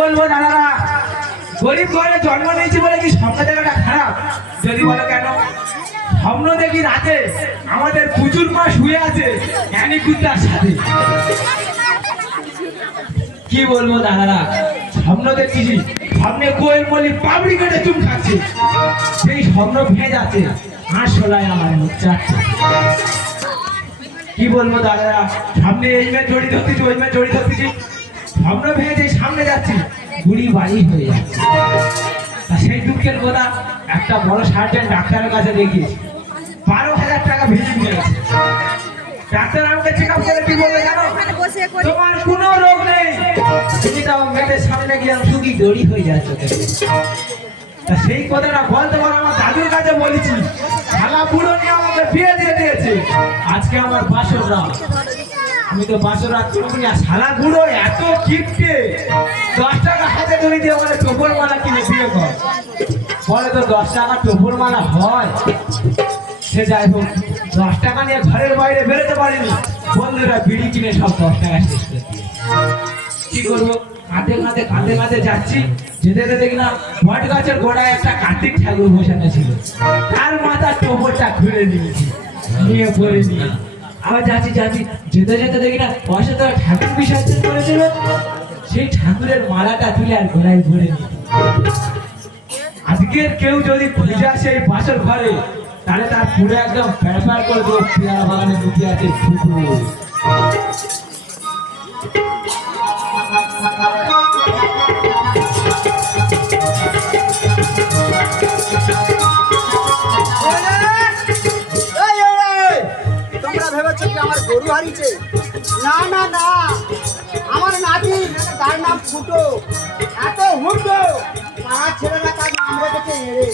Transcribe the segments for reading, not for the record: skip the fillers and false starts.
বলবো দাদারা, গরিব ঘরে জন্ম নিয়েছি বলে কি স্বপ্ন দেখাটা খারাপ? যদি বলো কেন, স্বপ্ন দেখি রাতে আমাদের পুজুর মা শুয়ে আছে জ্ঞানী কুত্তার সাথে। কি বলবো দাদারা, স্বপ্ন দেখছি সামনে কোয়েল মলি পাবড়ি কেটে চুম খাচ্ছে, সেই স্বপ্ন ভেঙে যাচ্ছে, আসলাই আমার মুখ চাচ্ছে। কি বলবো দাদারা, সামনে এই মেয়ে জড়ি ধরতেছি, ওই মেয়ে জড়ি ধরতেছি, স্বপ্ন ভেঙে সামনে যাচ্ছি, বুড়ি বাড়ি হয়ে যাচ্ছে। সেই দুঃখের কথা একটা বড় সার্জেন্ট ডাক্তারের কাছে দেখিয়েছি, 12,000 টাকা ভিজিট নিয়েছে। ডাক্তার আমাকে চেক আপ করে কি বলবে জানো? তোমার কোনো রোগ নেই, তুমি তাও মেয়েদের সামনে গিয়ে শুধু দড়ি হয়ে যাচ্ছে। তা সেই কথাটা বলতে পারো আমার দাদুর কাছে বলেছি, খালা বুড়ো নিয়ে আমাকে বিয়ে দিয়ে দিয়েছে। আজকে আমার বাসর রাত, আমি তো বাসর রাত করবো না। শালা বুড়ো এত কিপটে, 10 টাকা হাতে ধরে দিয়ে বলে টোপর মালা কিনে বিয়ে কর। বলে তো 10 টাকা টোপর মালা হয়? সে যাই হোক, 10 টাকা নিয়ে ঘরের বাইরে বেরোতে পারিনি, বন্ধুরা বিড়ি কিনে সব 10 টাকা শেষ করে দিয়ে। কি করবো, কাঁদে কাঁদে যাচ্ছি, যেতে যেতে দেখি না বট গাছের গোড়ায় একটা কার্তিক ঠাকুর বসানো ছিল, তার মাথার টোপরটা খুলে নিয়েছি, নিয়ে পরে নিয়ে আবার যাচ্ছি যেতে যেতে দেখি না পয়সা তো ঠাকুর বিসর্জন করেছিল, সেই ঠাকুরের মালাটা তুলে আর গোড়ায় ভরে নিয়ে। আজকের কেউ যদি পূজা সেই বাসর ঘরে, তাহলে তার পুরো একদম প্যারপ্যার করে দেবো, পেয়ারা বাগানে লুকিয়ে আছে ফুটো। তোমরা ভেবেছো কি আমার গরু হারিয়েছে? না না না, আমার নাতি, তার নাম ফুটো, এত হুটো, পাড়ার ছেলেরা তার নাম রেখেছে এরে।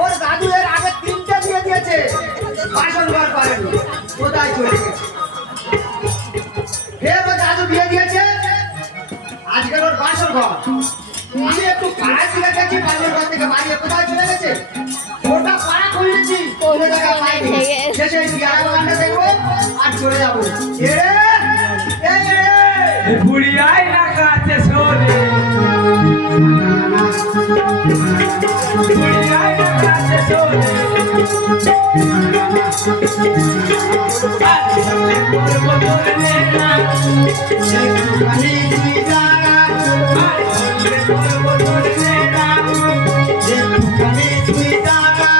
ওর দাদু এর আগে 3টে বিয়ে দিয়েছে, বাসন ঘর করেনি, কোথায় চলে গেছে। ফের ওর দাদু বিয়ে দিয়েছে, আজকের ওর বাসন ঘর। আমি একটু পাড়ায় চলে গেছি, বাসন ঘর থেকে বাড়ি কোথায় চলে গেছে, ওটা পাড়া খুলেছি, কোনো জায়গা পাইনি। শেষে পেয়ারা বাগানটা দেখবো আর চলে যাবো। বুড়ি আয় না কাছে শোনে, বুড়ি আয় না কাছে শোনে, করবো তোর নেতা, একটুখানি তুই দাঁড়া, করবো তোর নেতা, একটুখানি তুই দাঁড়া,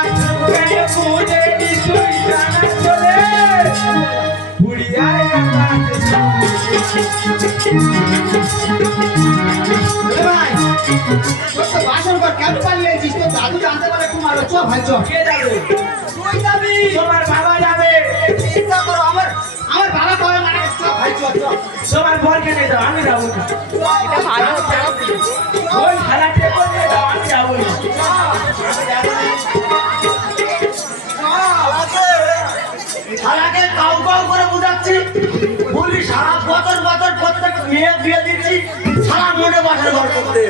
কেন বুঝে নি তুই জানা চলে, বুড়ি আয় না কাছে শোনে। ভাই তোর তো বাসন ঘর কেন পালিয়েছিস? তোর দাদু জানতে পারে খুব ভালো। চ ভাই চ। কে যাবে? তুই যাবি? তোমার বাবা যাবে। চিন্তা করো, আমার বাবা করে না। চ ভাই চ চ। তোমার বরকে নিয়ে যাও, আমি যাবো না। ওই খেলাতে নিয়ে যাও, আমি যাবো না। শালাকে কাউ কাউ করে বুঝাচ্ছি, বলি সারা বছর প্রত্যেক মেয়ে বিয়ে দিচ্ছি, সারা মনে বাসর ঘর করতে।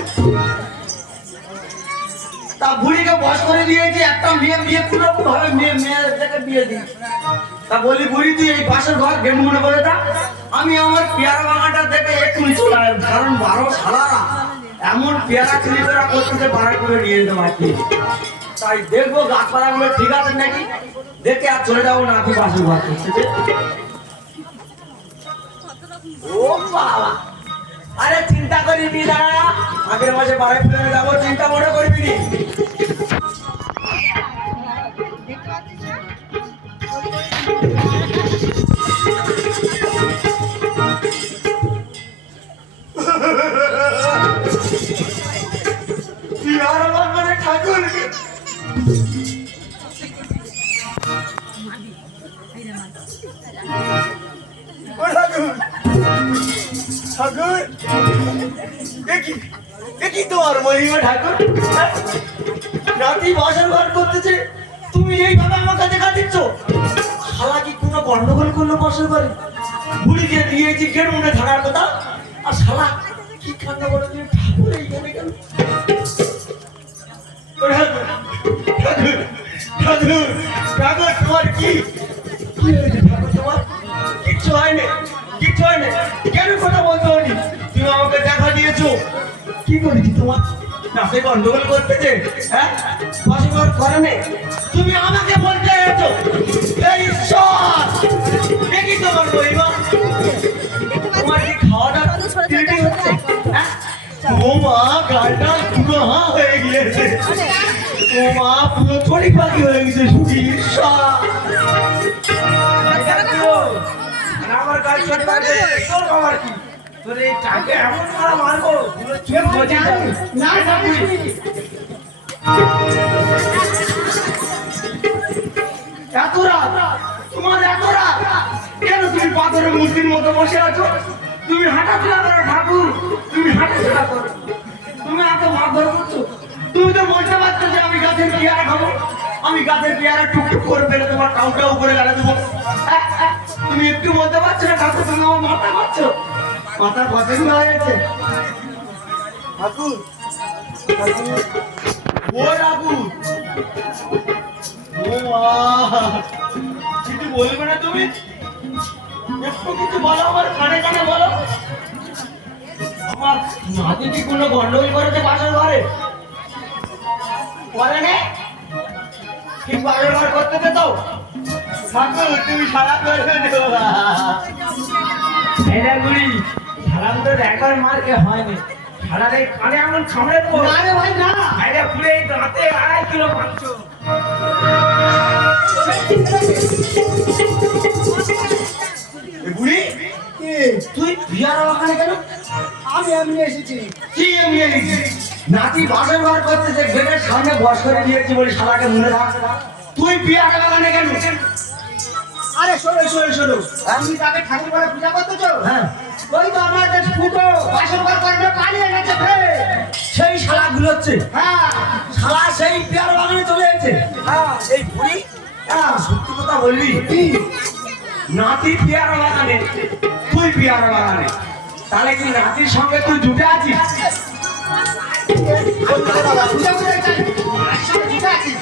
তা বুড়িকে বয়স করে দিয়েছি, একটা মেয়ে পুরো ভাবে মেয়েদেরকে বিয়ে দিই। তা বলি বুড়ি তুই এই বাসর ঘর গেম মনে করে দা, আমি আমার পেয়ারা বাগানটা দেখে একটু চলে, কারণ 12 শালারা এমন পেয়ারা চুরি করা করতে বাড়া করে নিয়ে যেতে পারছি। তাই দেখবো গাছপালাগুলো ঠিক আছে নাকি, দেখে আর চলে যাবো না তুই বাসর ঘর করতে। ও বাবা, আরে চিন্তা করিবি না, আগের মাসে বাড়ি ফিরে যাবো, চিন্তা মনে করবি নি। ঠাকুর ঠাকুর কি তোমার মহিমা ঠাকুর? রাতি বাসর ঘর করতেছে, তুমি এইভাবে আমাকে দেখা দিচ্ছ। শালা কি কোনো গন্ডগোল করলো বাসর ঘরে? বুড়িকে দিয়েছি কেন মনে থাকার কথা, আর শালা কি কান্না করে তুমি ঠাকুর এইখানে কেন? ঠাকুর তোমার কি হয়েছে? ঠাকুর তোমার কিচ্ছু হয়নি, কেন কথা বলতে হয়নি? তুমি আমাকে দেখা দিয়েছো, কি করেছি তোমার? নাচে গন্ডগোল করতেছে, হ্যাঁ? বসবাস করে নে। তুমি আমাকে বলতে এসো, এই ঈশ্বর, দেখি তোমার মহিমা। তোমার কি খাওয়া দাওয়া ত্রুটি হচ্ছে? হ্যাঁ? ও মা, গালটা পুরো হাঁ হয়ে গিয়েছে। ও মা, পুরো ছড়ি পাখি হয়ে গেছে, শুধু ঈশ্বর। আমার গাল ছোট করে তোর বাবার কি? তোর এই টাকে এমন মারা মারবো পুরো চুল গজে যাবে। না, না, এত রাত, তোমার এত রাত, কেন তুমি পাথরের মূর্তির মতো বসে আছো? তুমি হাঁটাচলা করো ঠাকুর, তুমি হাঁটাচলা করো। তুমি এত মারধর করছো? তুমি তো বলতে পারছো যে আমি গাছের পেয়ারা খাবো, আমি গাছের পেয়ারা টুকটুক করে ফেলে তোমার কাউটা উপরে গাড়া দেবো। তুমি একটু বলতে পারছো না ঠাকুর, তুমি আমার মাথা মারছো, মাথা পছন্দ হয়ে গেছে। ঠাকুর, ও ঠাকুর, ও মা, কিছু বলবে না তুমি? একটু কিছু বলো, আমার কানে কানে বলো। আমার নাতি কি কোনো গন্ডগোল করেছে পাশের ঘরে? বলে নে, কি পাশের ঘর করতে দে তো? ঠাকুর, তুমি সারা করবে দেবো। এরা গুড়ি সালাম তো একবার মারকে হয়নি, সারারে কানে এমন খামড়ে দেবো। না রে ভাই না, আরে পুরো এই দাঁতে 2.5 কিলো মাংস। বুড়ি তুই বিয়ার ওখানে কেন? আমি এমনি এসেছি। কি এমনি এনেছিস? নাতি বাসন ঘর করতেছে, গেটের সামনে বস করে দিয়েছি বলি শালাকে মনে রাখ। তুই বিয়ার ওখানে কেন? আরে শোনো শোনো শোনো, আমি তাকে ঠাকুর ঘরে পূজা করতেছো? হ্যাঁ, ওই তো আমাদের ফুটো বাসন ঘর করবে পানি এনেছে ফের। সেই শালা গুলোচ্ছে, হ্যাঁ শালা সেই বিয়ার বাগানে চলে এসেছে। হ্যাঁ এই বুড়ি, সত্যি কথা বলবি? নাতি পেয়ারা বাগানে, তুই পেয়ারা বাগানে, তাহলে কি নাতির সঙ্গে তুই জুটে আছিস? পূজা করে যাই, একসাথে ঠিক আছে।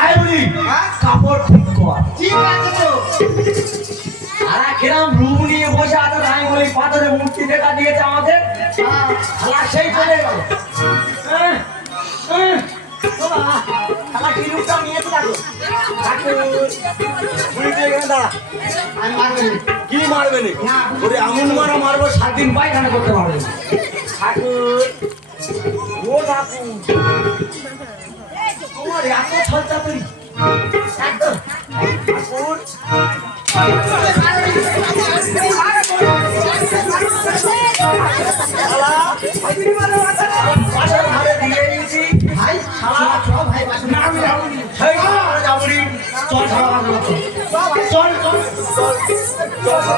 আয় বুড়ি, কাপড় ঠিক কর। ঠিক আছে তো। আর কিরম রুম নিয়ে বসে আছে, আমি বলি পাথরের মূর্তি দেখা দিয়েছে আমাদের, শালা সেই চলে গেল। আমার কি রূপটা নিয়েছে দেখো। বুড়ি তুই এখানে দাঁড়া। আমি মারবো না। কি মারবে নি? না। ওরে এমন মারা মারবো 7 দিন পায়খানা করতে পারবে না। ঠাকুর, ও ঠাকুর, তোমার এত ছলটা তুই একদম ঠাকুর। বাসার ঘরে দিয়ে দিয়েছি। ভাই শালা চল ভাই বাসন না, আমি যাবো নি। সেই ঘরে যাবো নি। চল শালা বাসন ঘর চল। চল চল চল চল চল।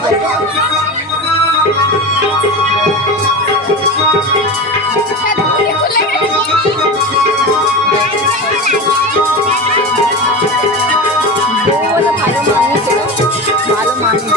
বলে ভালো মানিয়েছিল, ভালো মানিয়ে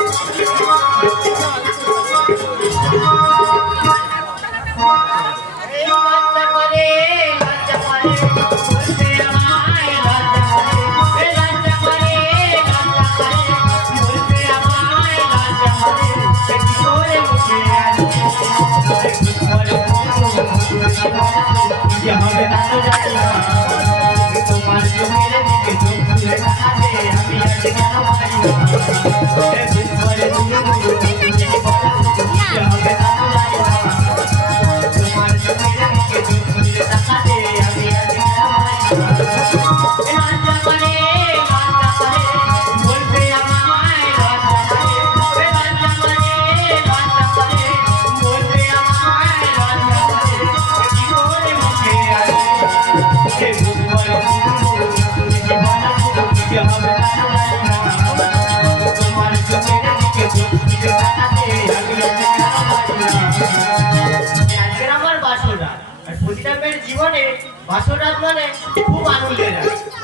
জীবনে বাসরাত মানে খুব আনন্দের,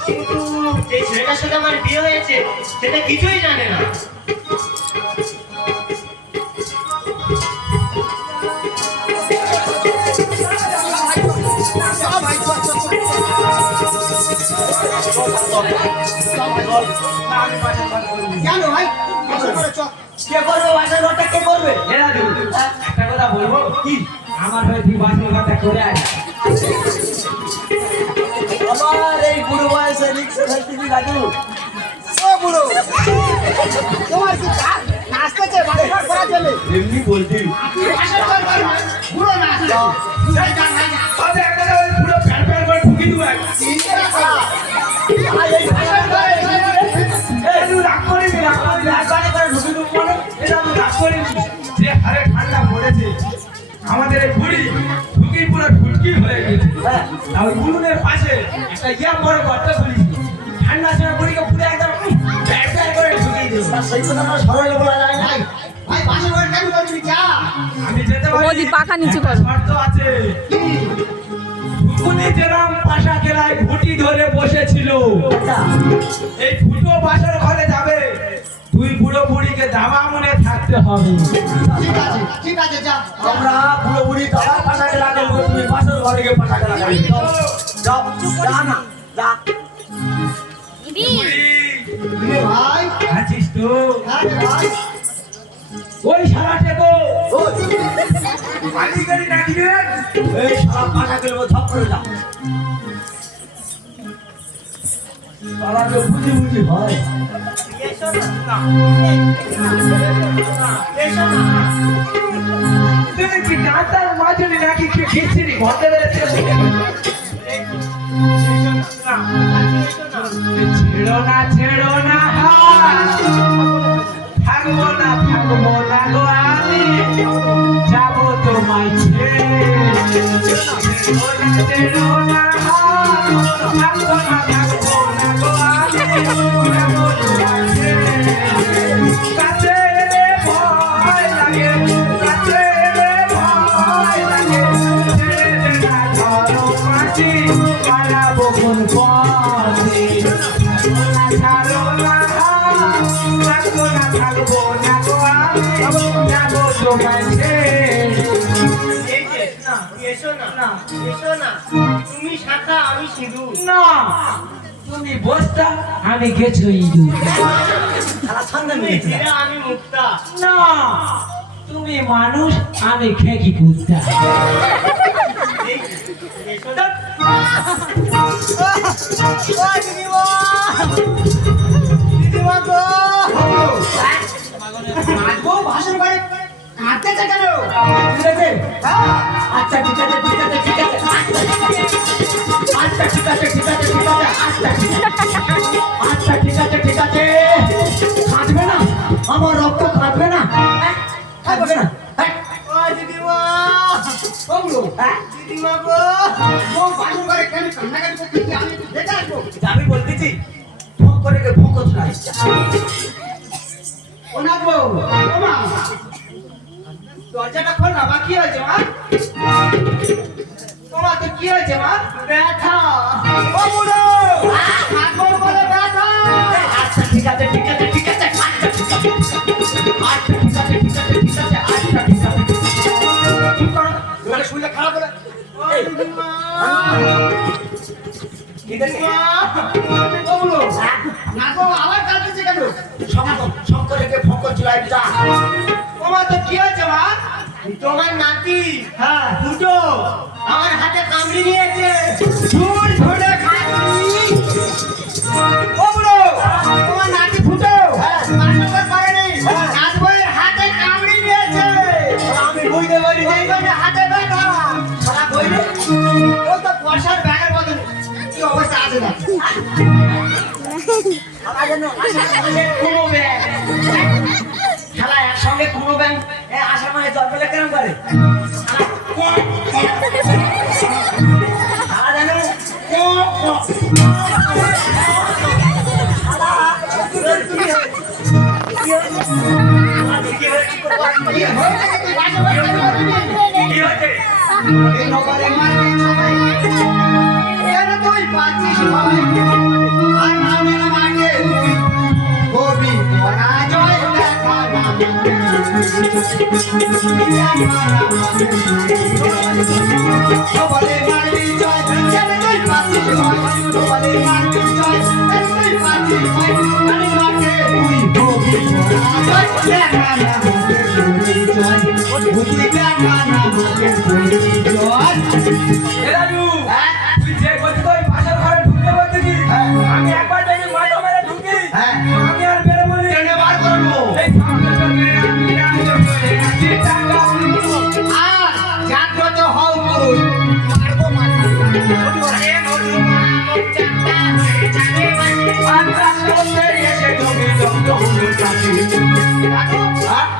কিন্তু যে ছেলেটার সাথে আমার বিয়ে হয়েছে সেটা কিছুই জানে না। কেন ভাই বাসন ঘরে চল। কে করবে বাসার ঘরটা? কে করবে? এরা দেবো একটা কথা বলবো কি আমার হয়ে তুই বাসের কথা করে আয় আমার এই বুড়ো বয়সে রিক্সা চালাতে দাদু ও বুড়ো তোমার কি নাচতেছে বাসর ঘর করার জন্য এমনি বলছি বাসর ঘর কর বুড়ো নাচছে সেই গান নাই তবে একটা ওই পুরো ফ্যান ফ্যান করে ঢুকি দেবো চিনতে রাখা আর এই বাসর ঘরে এই তুই রাগ করিনি রাজবাড়ি করে ঢুকে দেবো মানে এটা তুই রাগ করিনি যে হারে ঠান্ডা পড়েছে আমাদের এই বুড়ি ঢুকি পুরো ঢুটকি হয়ে গেছে হ্যাঁ আর ওই উনুনের পাশে একটা ইয়া বড় গর্ত খুলিস ঠান্ডা সময় বুড়িকে পুরো একদম ব্যাট ব্যাট করে ঢুকিয়ে দেবো তার সেই কথা আমার সরল বলা যায় না ভাই বাসর ঘর কেন করবি যা আমি যেতে পারি বৌদি, পাখা নিচু করো। একটা শর্ত আছে ঢুকুনি যেরাম পাশা খেলায় ঘুটি ধরে বসেছিল আচ্ছা এই ফুটো বাসার ঘরে যাবে তুই বুড়ো বুড়িকে দাবা মনে থাকতে হবে ঠিক আছে যা আমরা বুড়ো বুড়ি দাদা পাশাকে লাগাবো তুমি পাশের ঘরে গিয়ে পাশাকে লাগাবি যাও যা না যা বুড়ি, রে ভাই আছিস তো হ্যাঁ রে ভাই ওই সারাটে তো ওই পানি গাড়ি ডাকিবেন এই সারা পাশাকে লোক ধপ করে যা পালাকে বুঝি বুঝি হয় এসো না এসো না তুমি কি ডাক্তার মাজনি নাকি কি খিচড়ি ঘন্টা বেড়েছে ছেড়ো না হাত। থাকবো না গো আমি যাবো তোমায় ছেড়ে ছেড়ো না হাত। থাকবো না গো আমি যাবো তোমায় ছেড়ে কাছে এলে ভয় লাগে কাছে এলে ভয় লাগে ছেড়ে না ধরো মাটি পালাবো কোন পথে ছাড়ো না হাত। থাকবো না গো আমি যাবো তোমায় ছেড়ে এই যে, এসো না এসো না তুমি শাখা আমি সিঁদুর না তুমি বস্তা আমি গেছো ইঁদুর সারা সন্ধ্যা তুমি মিলেছে হীরা আমি মুক্তা না তুমি মানুষ আমি খেকি কুত্তা এই যে, এসো না ও দিদিমা দিদিমা গো মাগো বাসর ঘরে কাঁদতেছে কেন ঠিক আছে হ্যাঁ আচ্ছা ঠিক আছে ঠিক আছে ঠিক আছে আচ্ছা ঠিক আছে ঠিক আছে ঠিক আছে আচ্ছা ঠিক আছে ঠিক আছে কাঁদবে না আমার রক্ত কাঁদবে না কাঁদবে না ও দিদিমা ও বুড়ো হ্যাঁ দিদিমা গো ও বাসর ঘরে কেন কান্নাকাটি করতেছি আমি একটু দেখে আসবো আমি বলতেছি ফোন করে ফোন করতে না ও না গো ও মা দরজাটা খোল না মা কি হয়েছে মা ও মা তো কি হয়েছে মা ব্যথা ও বুড়ো আগর বলে ব্যথা আচ্ছা ঠিক আছে ঠিক আছে ঠিক আছে আচ্ছা ঠিক আছে আচ্ছা ঠিক আছে ঠিক আছে ঠিক আছে আচ্ছা ঠিক আছে চুপ করো তোমার শুনলে খারাপ হবে ও দিদিমা কি দেখি ও বুড়ো না গো আবার কাঁদতেছে কেন সব করে ফোন করছিল একটা ও মা তো কি হয়েছে মা তোমার নাতি হ্যাঁ দুটো আমার হাতে কামড়ে নিয়েছে ঝুল ঝুলে খাচ্ছি ও বুড়ো তোমার নাতি ফুটো বাসর পারেনি নাতবইয়ের হাতে কামড়ে নিয়েছে আমি বুঝতে পারি ওই জন্য হাতে ব্যথা সারা কইলে ও তো পয়সার ব্যাগের মধ্যে কি অবস্থা আছে না আমার জন্য কোনো ব্যাগ খেলা একসঙ্গে কোনো ব্যাংক আসার মানে জল পেলে কেন করে সারা জানো কি হয়েছে এই নগরে মারবি সবাই কেন তুই পাচ্ছিস ভাই আর নামে না মাকে তুই কবি পরাজয় দেখা না সবারে মারবি জয় কেন তুই পাচ্ছিস ভয় সবারে মারবি জয় কেন তুই পাচ্ছিস ভয় আরে মাকে তুই হবি জয় দেখা না মাকে তুই জয় বুঝি দেখা না মাকে তুই জয় এ রাজু, তুই যে বলছিস ওই পাশের ঘরে ঢুকতে বলছিস, আমি একবার দেখি মাথা মেরে ঢুকি, আমি আর বেরোবো না। টেনে বার করবো। এই সামনে তোকে আমি রাজু বলে আছি টাকা উঠবো। আর জাগ্রত হও পুরুষ মারবো মাথা আরে মধু মামক চাঁদা হয়ে যাবে বাসি। আচ্ছা, করতে এসে তুমি জব্দ হলো চাকরি। দাদু,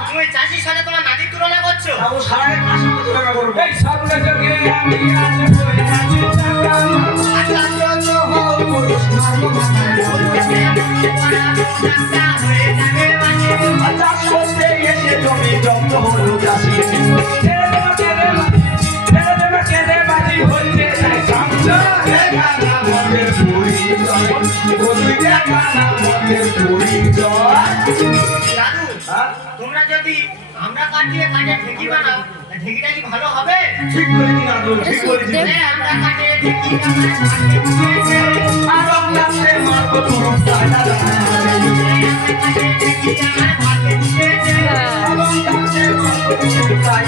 তুমি চাষির সাথে তোমার নাতির তুলনা করছো? বাবু সারা 500 টাকা করবো। এই সামনে তোকে আমি রাজু বলে আছি টাকা উঠবো। জাগ্রত হও পুরুষ মারবো মাথা চাঁদা হয়ে যাবে বাসি। আচ্ছা করতে এসে তুমি জব্দ হলো চাষি। ছেড়ে দেবা, ছেড়ে বাজি, ছেড়ে দেবা, ছেড়ে বাজি হচ্ছে তাই সংসার। দেখা না মতের পরিচয়, বধুই দেখা না মতের পরিচয়। দাদু, তোমরা যদি আমরা কাঠ দিয়ে কাঠে ঢেকি বানাও, তা ঢেকিটা কি ভালো হবে? ঠিক বলেছি দাদু, ঠিক বলেছি। আমরা কাঠে ঢেকি বানাই, আর আপনাকে মারবো তোর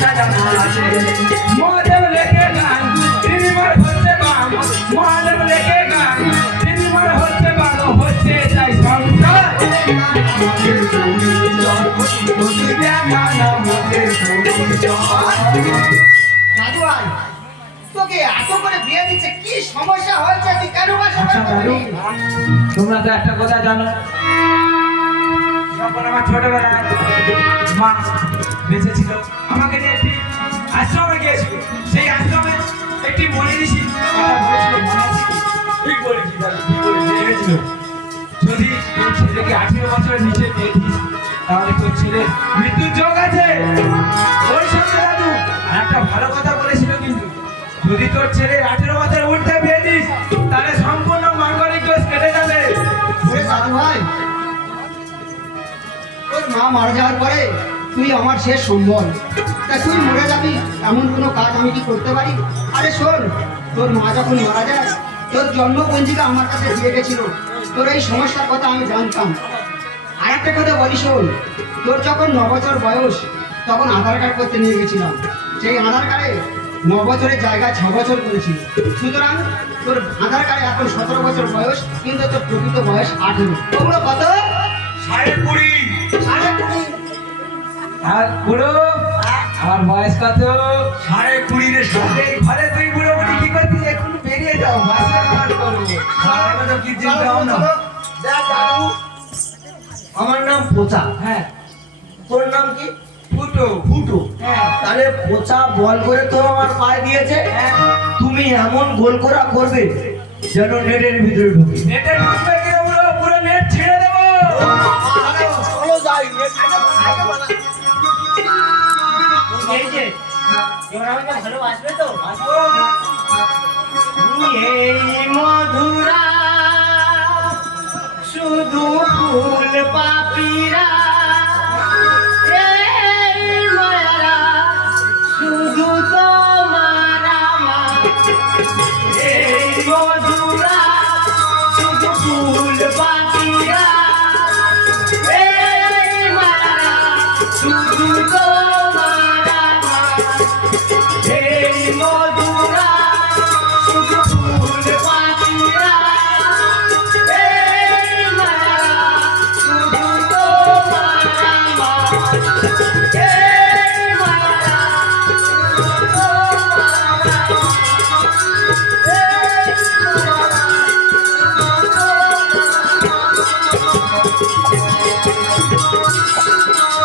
সাজা মহাদেব লেখে গান, তিনিবার হচ্ছে বাম, মহাদেব লেখে গান, তিনিবার হচ্ছে ভালো হচ্ছে তাই সংসার। দাদু ভাই তোকে এত করে বিয়ে দিচ্ছে কি সমস্যা হয়েছে তুই কেন বাসা আচ্ছা দাদু, তোমরা তো একটা কথা জানো, যখন আমার ছোটবেলায় মা বেঁচে ছিল, আমাকে নিয়ে একটি আশ্রমে গিয়েছিল। সেই আশ্রমে একটি মনি ঋষি কথা বলেছিল, মনে আছে কি? ঠিক বলেছি দাদু, ঠিক বলেছি। বলেছিল, যদি তোর ছেলেকে 18 বছরের নিচে বিয়ে দিস তাহলে তোর ছেলের মৃত্যুর যোগ আছে। ওই সঙ্গে দাদু আর একটা ভালো কথা বলেছিল কিন্তু, যদি তোর ছেলের 18 বছর উঠতে বিয়ে দিস তাহলে সম্পূর্ণ মাঙ্গলিক দোষ কেটে যাবে। ওরে দাদু ভাই তোর মা মারা যাওয়ার পরে তুই আমার শেষ সম্বল তা তুই মরে যাবি এমন কোনো কাজ আমি কি করতে পারি? আরে শোন, তোর মা যখন মারা যায় তোর জন্মপঞ্জিকা আমার কাছে দিয়ে গেছিল, তোর এই সমস্যার কথা আমি জানতাম। আর একটা কথা বলি শোন, তোর যখন 9 বছর বয়স তখন আধার কার্ড করতে নিয়ে গেছিলাম, সেই আধার কার্ডে 9 বছরের জায়গায় 6 বছর করেছিল। সুতরাং তোর আধার কার্ডে এখন 17 বছর বয়স, কিন্তু তোর প্রকৃত বয়স 18। ওগুলো কত? 20.5 20.5। আর বুড়ো আমার বয়স কত? 20.5 রে সাথে এই ঘরে তুই বুড়ো বুড়ি কি করছিস? এখন বেরিয়ে যাও, বাসা আমার করবো। সারা কথা কি চিন্তা ভাবনা? দেখ দাদু, আমার নাম পোচা, হ্যাঁ, তোর নাম কি? ফুটো। ফুটো। হ্যাঁ, তাহলে পোচা বল করে তো আমার পায়ে দিয়েছে, হ্যাঁ। তুমি এমন গোল করা করবে যেন নেটের ভিতরে ঢুকে। নেটে ঢুকবে কি রে বুড়ো? পুরো নেট ছেড়ে দেবো। চলো যাই। এই যে, এবার আমাকে ভালোবাসবে তো? এই মধুরা শুধু ফুল পাপিরা